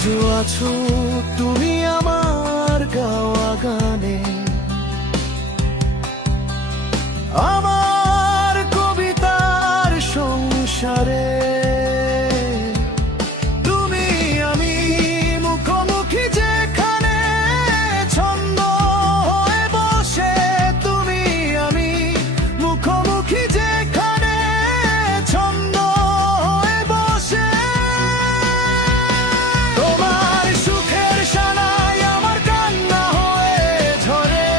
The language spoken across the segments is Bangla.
আজও আছো তুমি আমার গাওয়া গানে, আমার কবিতার সংসারে। তুমি আমি মুখোমুখি যেখানে ছন্দ হয়ে বসে, তুমি আমি মুখোমুখি যেখানে ছন্দ হয়ে বসে। তোমার সুখের সানাই আমার কান্না হয়ে ঝরে,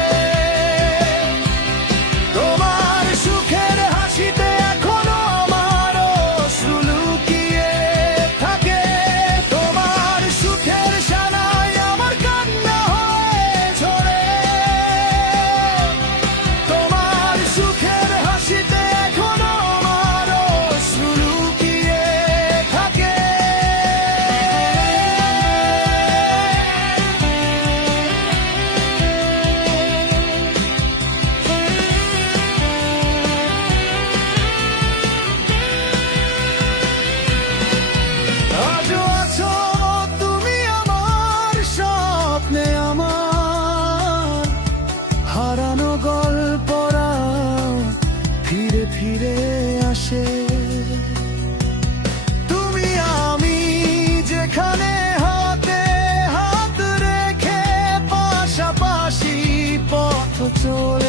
তোমার সুখের হাসিতে এখনো আমার অশ্রু লুকিয়ে থাকে। তোমার সুখের সানাই আমার কান্না হয়ে ঝরে, তোমার সুখের হাসিতে এখনো আমার অশ্রু লুকিয়ে থাকে। আজও আছো তুমি আমার স্বপ্নে, আমার হারানো গল্পরা ফিরে ফিরে আসে। তুমি আমি যেখানে হাতে হাত রেখে পাশাপাশি পথ চলে।